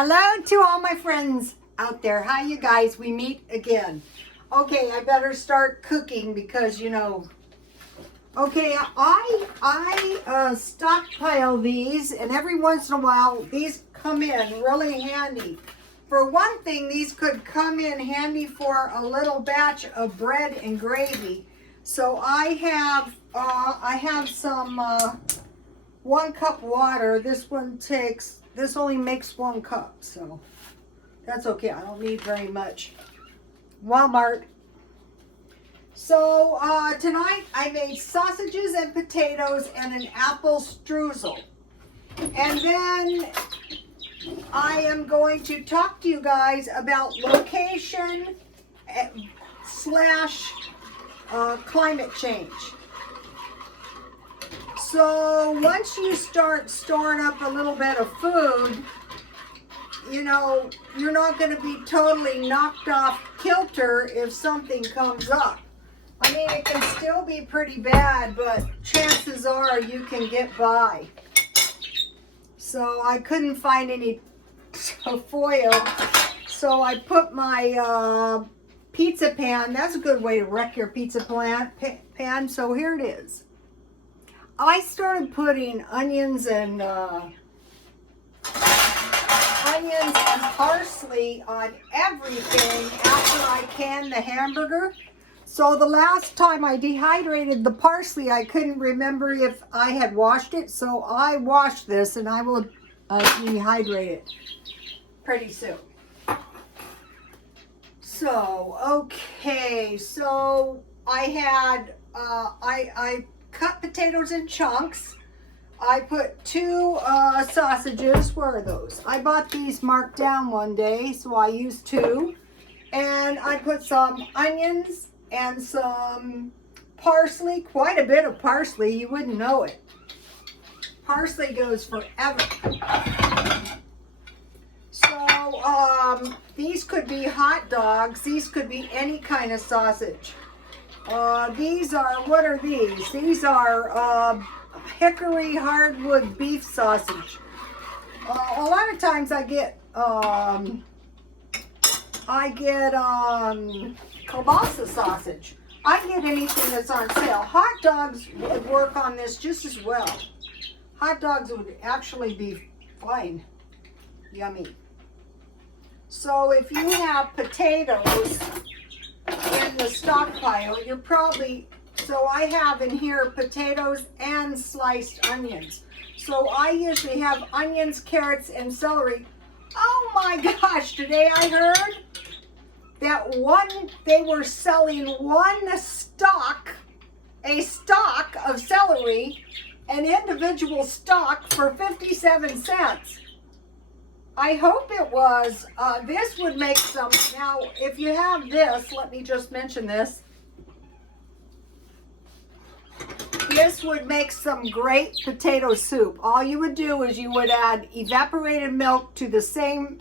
Hello to all my friends out there. Hi, you guys. We meet again. Okay, I better start cooking because, okay, I stockpile these, and every once in a while, these come in really handy. For one thing, these could come in handy for a little batch of bread and gravy. So I have some 1 cup water. This only makes 1 cup, so that's okay. I don't need very much. Walmart. So tonight I made sausages and potatoes and an apple streusel. And then I am going to talk to you guys about location slash climate change. So once you start storing up a little bit of food, you're not going to be totally knocked off kilter if something comes up. I mean, it can still be pretty bad, but chances are you can get by. So I couldn't find any foil, so I put my pizza pan. That's a good way to wreck your pizza pan. So here it is. I started putting onions and parsley on everything after I canned the hamburger. So the last time I dehydrated the parsley, I couldn't remember if I had washed it. So I washed this, and I will dehydrate it pretty soon. So, okay, so I had, I cut potatoes in chunks. I put 2 sausages. Where are those? I bought these marked down one day, so I used 2. And I put some onions and some parsley, quite a bit of parsley. You wouldn't know it. Parsley goes forever. So these could be hot dogs. These could be any kind of sausage. These are, what are these? These are hickory hardwood beef sausage. A lot of times I get kielbasa sausage. I get anything that's on sale. Hot dogs would work on this just as well. Hot dogs would actually be fine. Yummy. So if you have potatoes in the stockpile, so I have in here potatoes and sliced onions. So I usually have onions, carrots, and celery. Oh my gosh, today I heard that they were selling a stalk of celery, an individual stalk, for 57 cents. I hope it was. This would make some, now if you have this, let me just mention this. This would make some great potato soup. All you would do is you would add evaporated milk to the same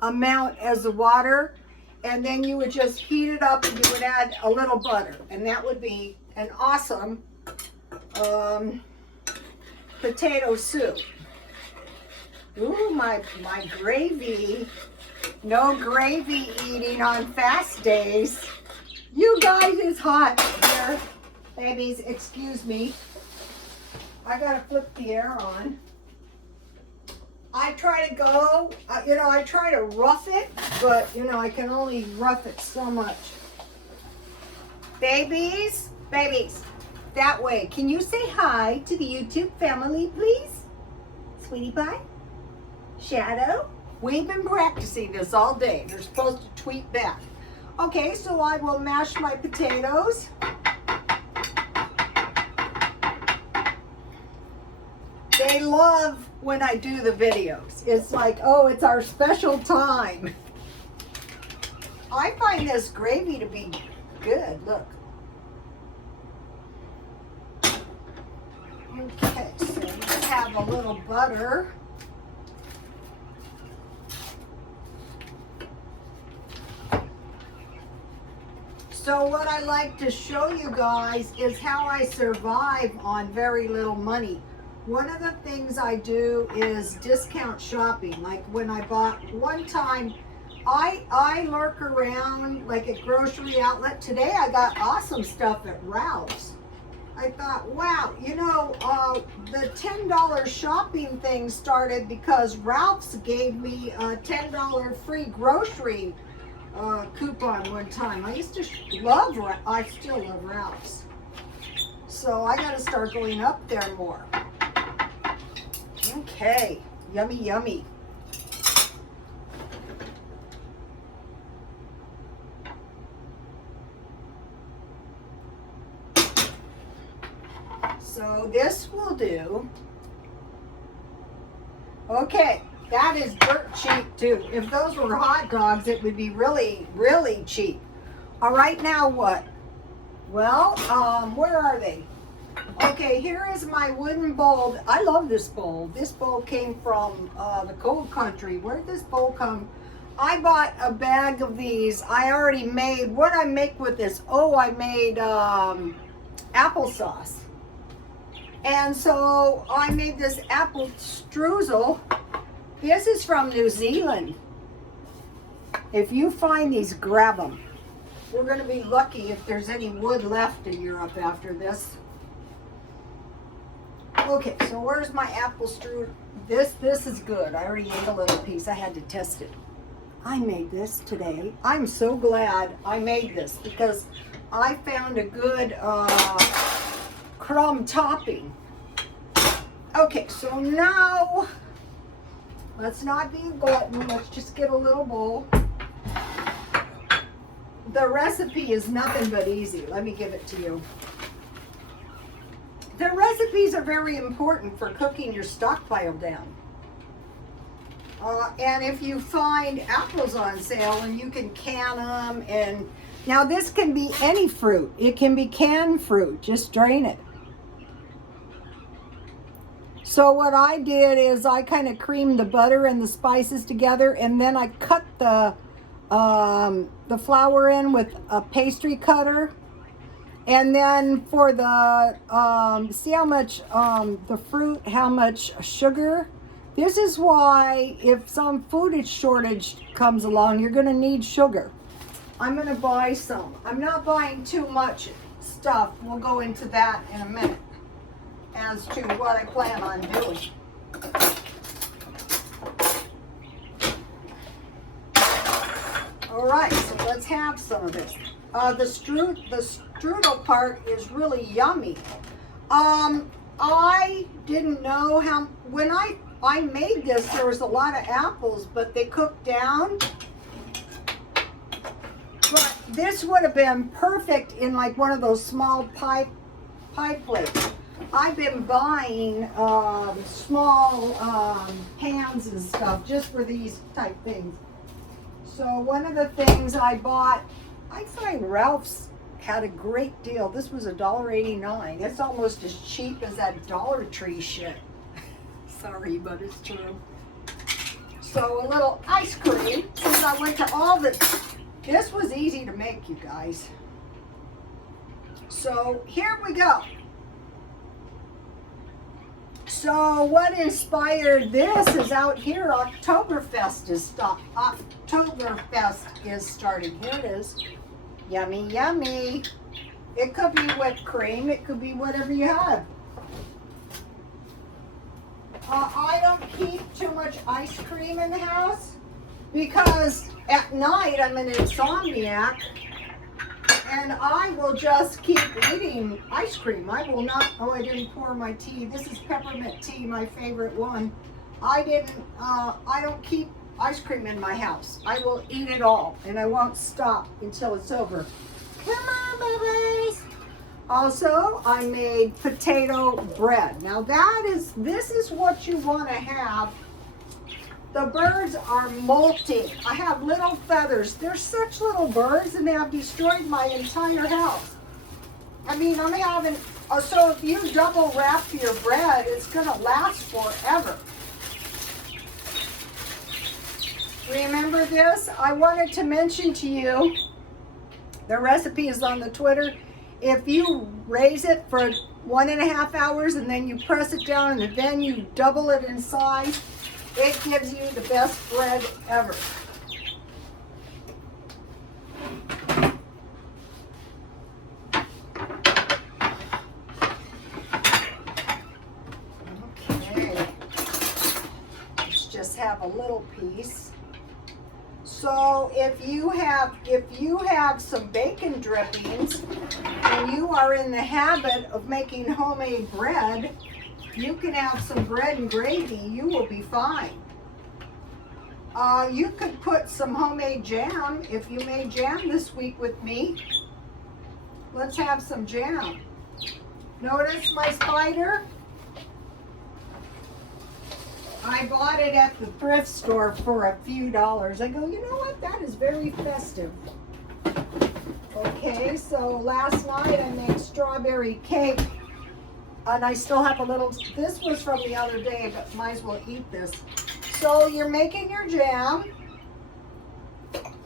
amount as the water, and then you would just heat it up, and you would add a little butter, and that would be an awesome potato soup. Ooh, my gravy. No gravy eating on fast days. You guys, it's hot here. Babies, excuse me. I gotta flip the air on. I try to go, I try to rough it, but, I can only rough it so much. Babies, that way. Can you say hi to the YouTube family, please? Sweetie pie? Shadow? We've been practicing this all day. You're supposed to tweet back. Okay, so I will mash my potatoes. They love when I do the videos. It's like, oh, it's our special time. I find this gravy to be good. Look. Okay, so let's have a little butter. So what I like to show you guys is how I survive on very little money. one of the things I do is discount shopping. Like when I bought one time, I lurk around like at grocery outlet. Today I got awesome stuff at Ralph's. I thought, wow, you know, the $10 shopping thing started because Ralph's gave me a $10 free grocery coupon one time. I used to I still love Ralph's. So I got to start going up there more. Okay, yummy, yummy. So this will do. Okay, that is dirt cheap too. If those were hot dogs, it would be really, really cheap. All right, now what? Well, where are they? Okay, here is my wooden bowl. I love this bowl. This bowl came from the cold country. Where did this bowl come? I bought a bag of these. I already made, what I make with this? Oh, I made applesauce. And so I made this apple streusel. This is from New Zealand. If you find these, grab them. We're going to be lucky if there's any wood left in Europe after this. Okay, so where's my apple strudel? This is good. I already ate a little piece. I had to test it. I made this today. I'm so glad I made this because I found a good crumb topping. Okay, so now let's not be a glutton. Let's just get a little bowl. The recipe is nothing but easy. Let me give it to you. The recipes are very important for cooking your stockpile down. And if you find apples on sale and you can can them, and now this can be any fruit. It can be canned fruit. Just drain it. So what I did is I kind of creamed the butter and the spices together, and then I cut the flour in with a pastry cutter. And then for the, see how much the fruit, how much sugar. This is why if some food shortage comes along, you're going to need sugar. I'm going to buy some. I'm not buying too much stuff. We'll go into that in a minute as to what I plan on doing. All right, so let's have some of this. The strudel part is really yummy. I didn't know how, when I made this, there was a lot of apples, but they cooked down. But this would have been perfect in like one of those small pie plates. I've been buying small pans and stuff just for these type things. So one of the things I bought, I find Ralph's had a great deal. This was $1.89. It's almost as cheap as that Dollar Tree shit. Sorry, but it's true. So a little ice cream, since I went to all the, this was easy to make, you guys. So here we go. So what inspired this is out here, Oktoberfest is starting. Here it is. Yummy, yummy. It could be whipped cream. It could be whatever you have. I don't keep too much ice cream in the house because at night I'm an insomniac and I will just keep eating ice cream. I will not, oh, I didn't pour my tea. This is peppermint tea, my favorite one. I don't keep ice cream in my house. I will eat it all and I won't stop until it's over. Come on, babies. Also, I made potato bread. Now this is what you want to have. The birds are molting. I have little feathers. They're such little birds and they have destroyed my entire house. I mean, I'm having, so if you double wrap your bread, it's gonna last forever. Remember this? I wanted to mention to you, the recipe is on the Twitter. if you raise it for 1.5 hours and then you press it down and then you double it in size, it gives you the best bread ever. Okay, let's just have a little piece. So if you have some bacon drippings and you are in the habit of making homemade bread, you can have some bread and gravy. You will be fine. You could put some homemade jam if you made jam this week with me. Let's have some jam. Notice my spider? I bought it at the thrift store for a few dollars. I go, you know what? That is very festive. Okay, so last night I made strawberry cake. And I still have a little, this was from the other day, but might as well eat this. So you're making your jam.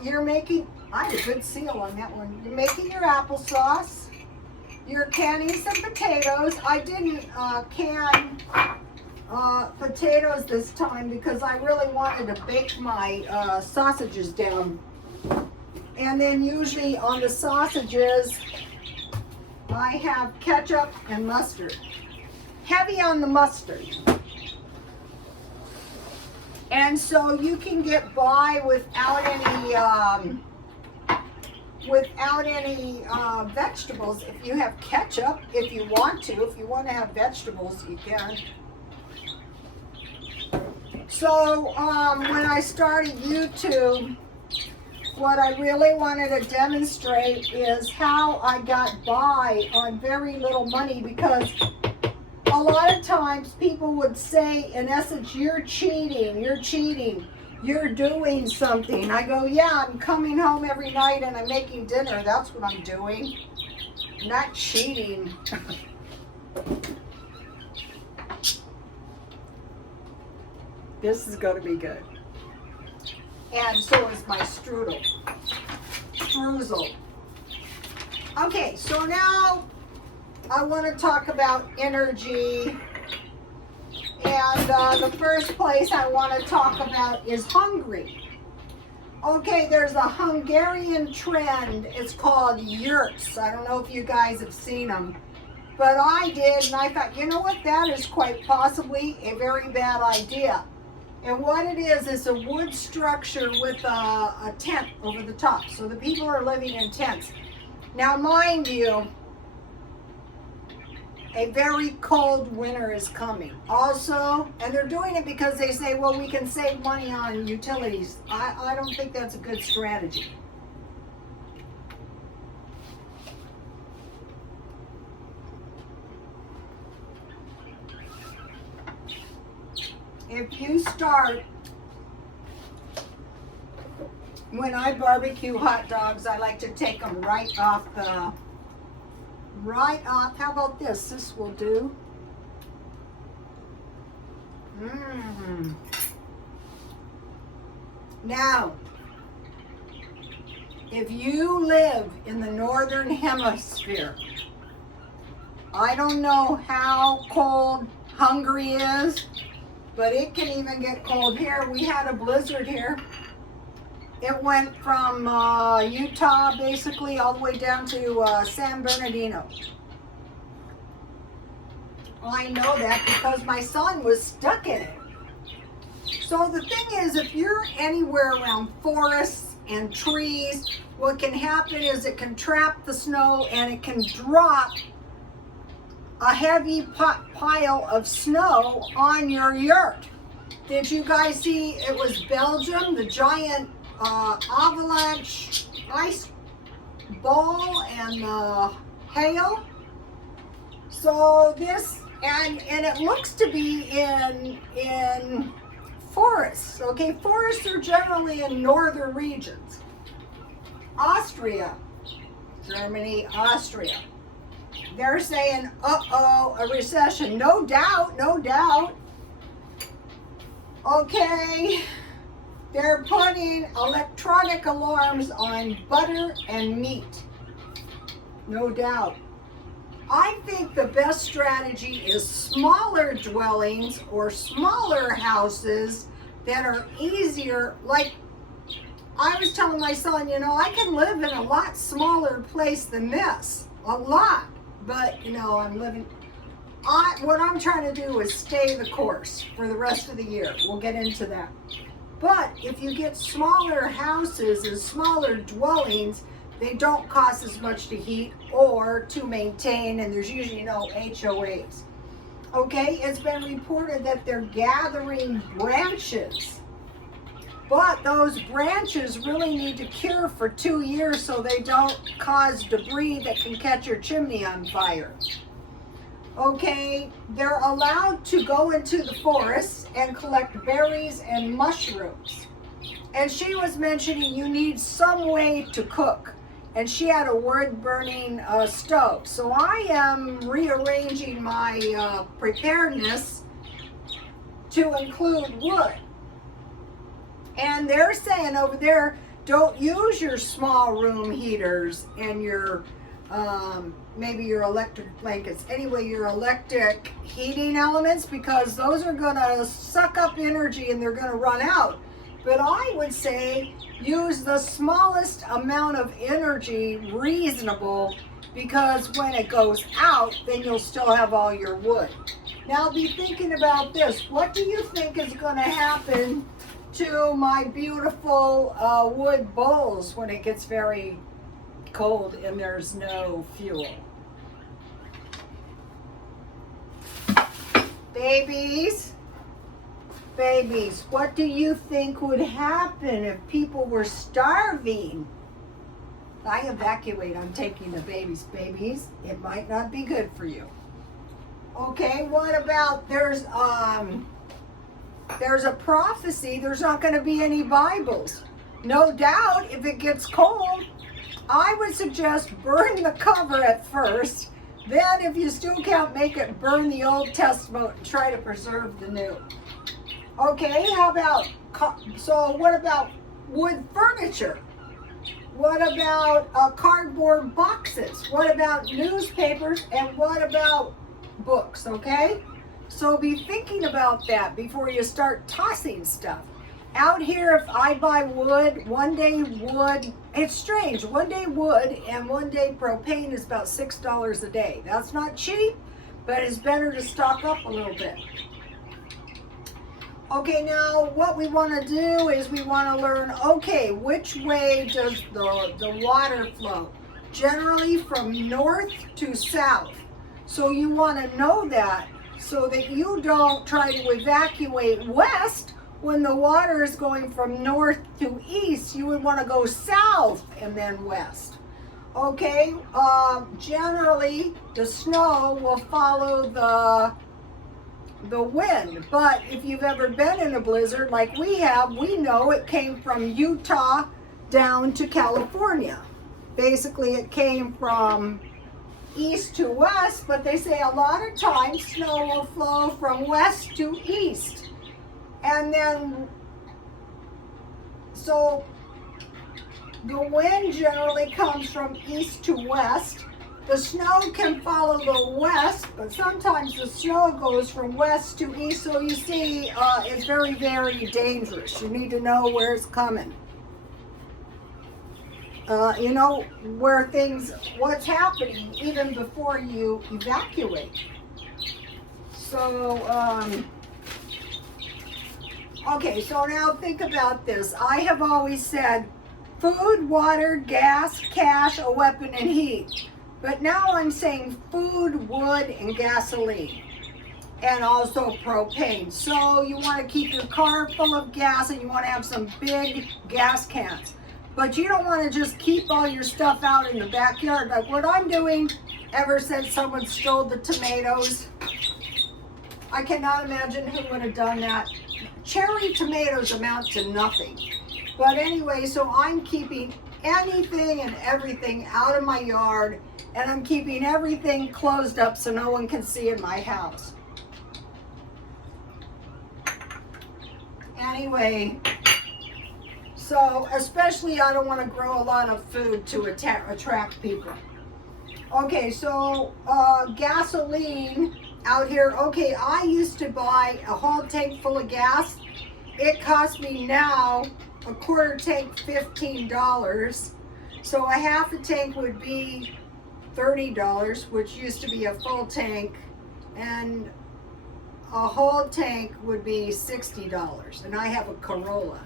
You're making, I had a good seal on that one. You're making your applesauce. You're canning some potatoes. I didn't can potatoes this time because I really wanted to bake my sausages down. And then usually on the sausages, I have ketchup and mustard. Heavy on the mustard. And so you can get by without any vegetables. If you have ketchup, if you want to have vegetables, you can. So when I started YouTube, what I really wanted to demonstrate is how I got by on very little money, because a lot of times people would say, in essence, you're cheating, you're doing something. I go, yeah, I'm coming home every night and I'm making dinner. That's what I'm doing. I'm not cheating. This is going to be good. And so is my strudel. Streusel. Okay, so now I want to talk about energy. And the first place I want to talk about is Hungary. Okay, there's a Hungarian trend. It's called yurts. I don't know if you guys have seen them. But I did, and I thought, you know what? That is quite possibly a very bad idea. And what it is a wood structure with a tent over the top. So the people are living in tents. Now, mind you, a very cold winter is coming. Also, and they're doing it because they say, well, we can save money on utilities. I don't think that's a good strategy. If you start, when I barbecue hot dogs, I like to take them right off, how about this? This will do. Now, if you live in the northern hemisphere, I don't know how cold Hungary is, but it can even get cold here. We had a blizzard here. It went from Utah basically all the way down to San Bernardino. I know that because my son was stuck in it. So the thing is, if you're anywhere around forests and trees, what can happen is it can trap the snow and it can drop a heavy pile of snow on your yurt. Did you guys see it was Belgium, the giant avalanche ice ball and hail? So this, and it looks to be in forests. Okay, forests are generally in northern regions. Austria, Germany, Austria. They're saying, uh-oh, a recession. No doubt, no doubt. Okay, they're putting electronic alarms on butter and meat. No doubt. I think the best strategy is smaller dwellings or smaller houses that are easier. Like I was telling my son, you know, I can live in a lot smaller place than this, a lot. But, you know, what I'm trying to do is stay the course for the rest of the year. We'll get into that. But if you get smaller houses and smaller dwellings, they don't cost as much to heat or to maintain, and there's usually no HOAs. Okay, it's been reported that they're gathering branches, but those branches really need to cure for 2 years so they don't cause debris that can catch your chimney on fire. Okay, they're allowed to go into the forest and collect berries and mushrooms. And she was mentioning you need some way to cook. And she had a wood-burning stove. So I am rearranging my preparedness to include wood. And they're saying over there, don't use your small room heaters and your maybe your electric blankets. Anyway, your electric heating elements, because those are going to suck up energy and they're going to run out. But I would say use the smallest amount of energy reasonable, because when it goes out, then you'll still have all your wood. Now be thinking about this. What do you think is going to happen to my beautiful wood bowls when it gets very cold and there's no fuel? Babies, what do you think would happen if people were starving? I evacuate, I'm taking the babies. Babies, it might not be good for you. Okay, what about there's a prophecy, there's not going to be any Bibles. No doubt, if it gets cold, I would suggest burn the cover at first. Then if you still can't make it, burn the Old Testament and try to preserve the New. Okay, what about wood furniture? What about cardboard boxes? What about newspapers? And what about books, okay? So be thinking about that before you start tossing stuff. Out here, if I buy wood, one day wood, it's strange, one day wood and one day propane is about $6 a day. That's not cheap, but it's better to stock up a little bit. Okay, now what we want to do is we want to learn, okay, which way does the water flow? Generally from north to south. So you want to know that so that you don't try to evacuate west when the water is going from north to east. You would want to go south and then west. Okay, generally the snow will follow the wind, but if you've ever been in a blizzard like we have, we know it came from Utah down to California. Basically it came from east to west, but they say a lot of times snow will flow from west to east. And then, so the wind generally comes from east to west. The snow can follow the west, but sometimes the snow goes from west to east. So you see, it's very, very dangerous. You need to know where it's coming. You know where what's happening even before you evacuate. So, okay, so now think about this. I have always said food, water, gas, cash, a weapon, and heat. But now I'm saying food, wood, and gasoline, and also propane. So you want to keep your car full of gas, and you want to have some big gas cans. But you don't want to just keep all your stuff out in the backyard like what I'm doing ever since someone stole the tomatoes. I cannot imagine who would have done that. Cherry tomatoes amount to nothing. But anyway, so I'm keeping anything and everything out of my yard, and I'm keeping everything closed up so no one can see in my house. Anyway, so especially I don't want to grow a lot of food to attract people. Okay, so gasoline out here. Okay, I used to buy a whole tank full of gas. It cost me now a quarter tank $15. So a half a tank would be $30, which used to be a full tank, and a whole tank would be $60. And I have a Corolla.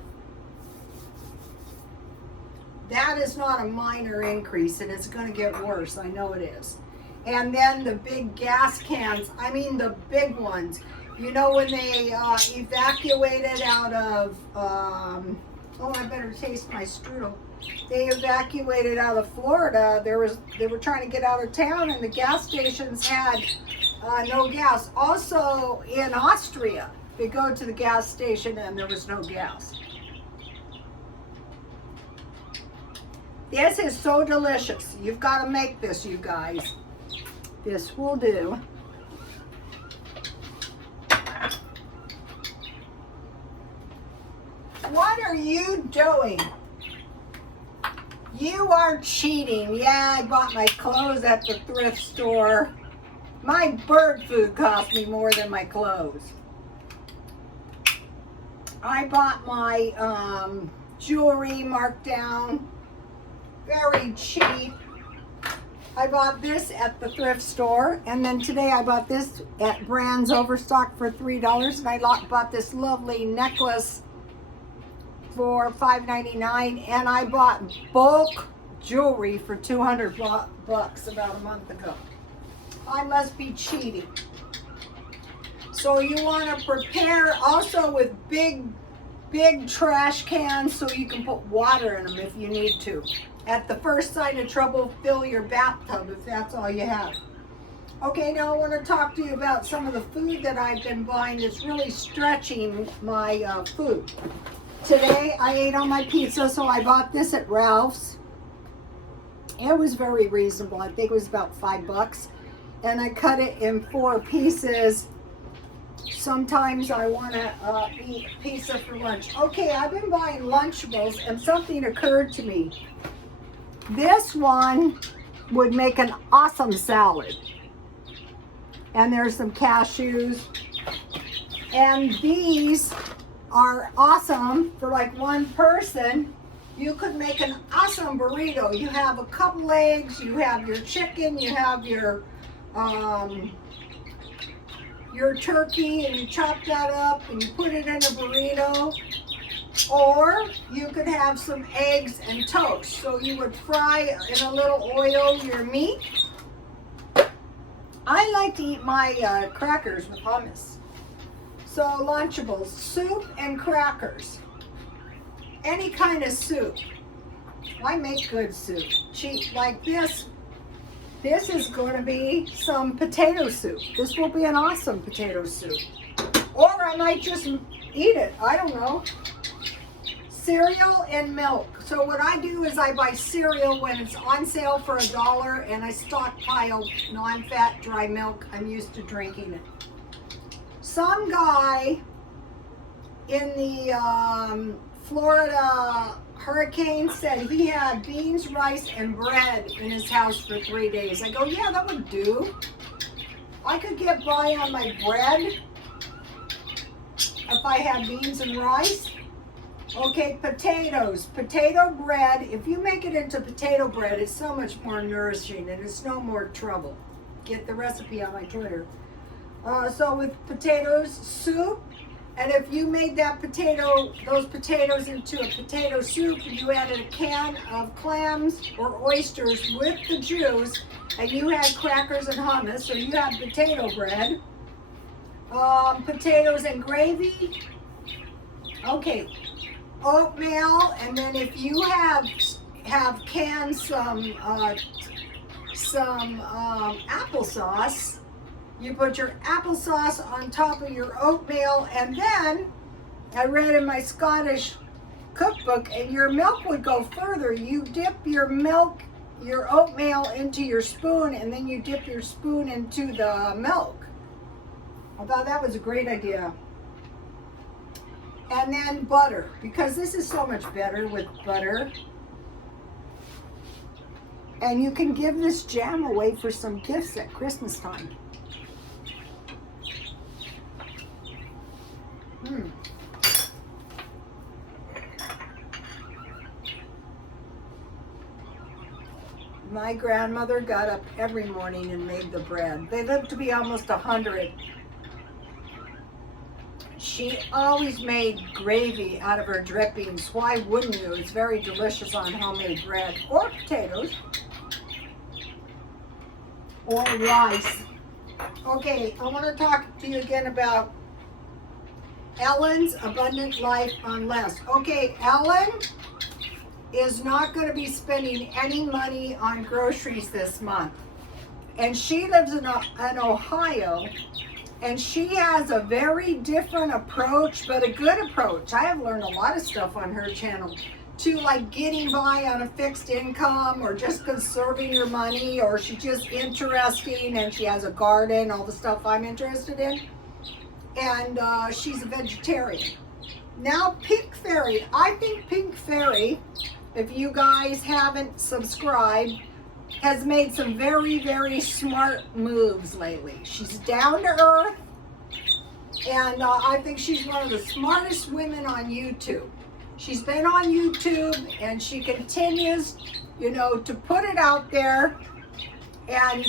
That is not a minor increase, and it's going to get worse. I know it is. And then the big gas cans, I mean the big ones. You know when they evacuated out of, oh, I better taste my strudel. They evacuated out of Florida. They were trying to get out of town, and the gas stations had no gas. Also in Austria, they go to the gas station and there was no gas. This is so delicious. You've got to make this, you guys. This will do. What are you doing? You are cheating. Yeah, I bought my clothes at the thrift store. My bird food cost me more than my clothes. I bought my jewelry marked down. Very cheap. I bought this at the thrift store, and then today I bought this at Brand's Overstock for $3, and I bought this lovely necklace for $5.99, and I bought bulk jewelry for $200 about a month ago. I must be cheating. So you want to prepare also with big trash cans so you can put water in them if you need to. At the first sign of trouble, fill your bathtub if that's all you have. Okay, now I want to talk to you about some of the food that I've been buying that's really stretching my food. Today I ate on my pizza, so I bought this at Ralph's. It was very reasonable. I think it was about $5. And I cut it in 4 pieces. Sometimes I want to eat pizza for lunch. Okay, I've been buying Lunchables, and something occurred to me. This one would make an awesome salad. And there's some cashews. And these are awesome for like one person. You could make an awesome burrito. You have a couple eggs, you have your chicken, you have your turkey, and you chop that up and you put it in a burrito. Or you could have some eggs and toast. So you would fry in a little oil your meat. I like to eat my crackers with hummus. So Lunchables, soup and crackers. Any kind of soup. I make good soup. Cheap like this. This is going to be some potato soup. This will be an awesome potato soup. Or I might just eat it. I don't know. Cereal and milk. So what I do is I buy cereal when it's on sale for $1, and I stockpile non-fat dry milk. I'm used to drinking it. Some guy in the Florida hurricane said he had beans, rice, and bread in his house for 3 days. I go, yeah, that would do. I could get by on my bread if I had beans and rice. Okay, potatoes. Potato bread. If you make it into potato bread, it's so much more nourishing and it's no more trouble. Get the recipe on my Twitter. So with potatoes, soup. And if you made those potatoes into a potato soup, and you added a can of clams or oysters with the juice, and you had crackers and hummus, so you had potato bread, potatoes and gravy. Okay, oatmeal, and then if you have canned some applesauce. You put your applesauce on top of your oatmeal, and then I read in my Scottish cookbook, and your milk would go further. You dip your oatmeal into your spoon, and then you dip your spoon into the milk. I thought that was a great idea. And then butter, because this is so much better with butter. And you can give this jam away for some gifts at Christmas time. My grandmother got up every morning and made the bread. They lived to be almost 100. She always made gravy out of her drippings. Why wouldn't you? It's very delicious on homemade bread or potatoes or rice. Okay, I want to talk to you again about Ellen's Abundant Life on Less. Okay, Ellen is not going to be spending any money on groceries this month. And she lives in Ohio, and she has a very different approach, but a good approach. I have learned a lot of stuff on her channel to like getting by on a fixed income or just conserving your money, or she's just interesting and she has a garden, all the stuff I'm interested in. And she's a vegetarian. Now Pink Fairy, I think Pink Fairy, if you guys haven't subscribed, has made some very, very smart moves lately. She's down to earth, and I think she's one of the smartest women on YouTube. She's been on YouTube, and she continues, you know, to put it out there, and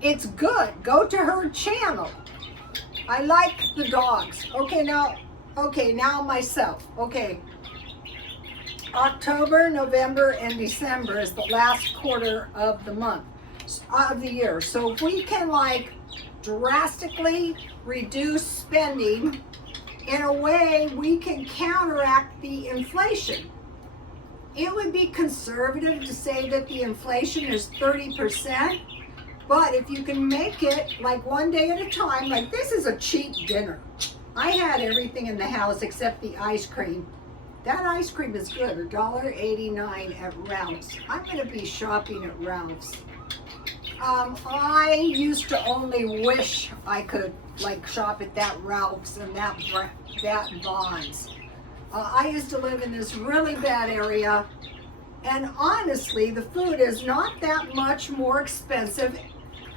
it's good. Go to her channel. I like the dogs. Okay, now myself. Okay. October, November, and December is the last quarter of the month, of the year. So if we can like drastically reduce spending, in a way we can counteract the inflation. It would be conservative to say that the inflation is 30%, but if you can make it like one day at a time, like this is a cheap dinner. I had everything in the house except the ice cream. That ice cream is good, $1.89 at Ralph's. I'm going to be shopping at Ralph's. I used to only wish I could like shop at that Ralph's and that Vons. I used to live in this really bad area, and honestly, the food is not that much more expensive.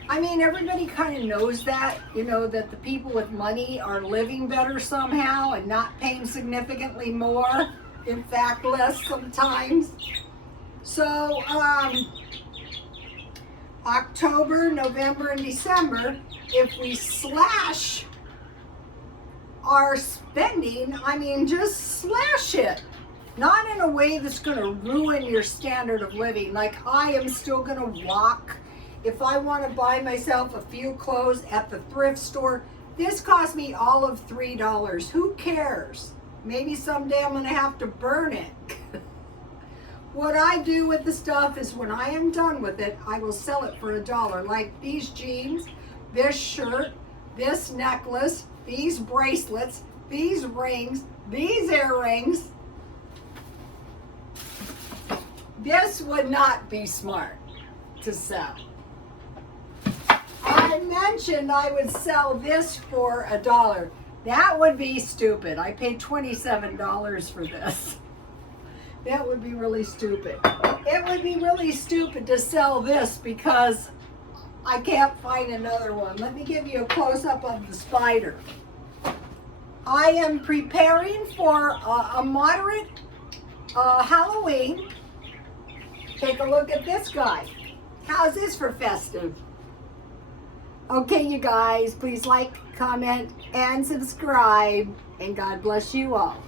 I mean, everybody kind of knows that, you know, that the people with money are living better somehow and not paying significantly more. In fact, less sometimes. So, October, November, and December, if we slash our spending, I mean, just slash it. Not in a way that's going to ruin your standard of living. Like, I am still going to walk. If I want to buy myself a few clothes at the thrift store, this cost me all of $3. Who cares? Maybe someday I'm going to have to burn it. What I do with the stuff is when I am done with it, I will sell it for $1. Like these jeans, this shirt, this necklace, these bracelets, these rings, these earrings. This would not be smart to sell. I mentioned I would sell this for $1. That would be stupid. I paid $27 for this. That would be really stupid. It would be really stupid to sell this because I can't find another one. Let me give you a close-up of the spider. I am preparing for a moderate Halloween. Take a look at this guy. How's this for festive? Okay, you guys, please like, comment, and subscribe, and God bless you all.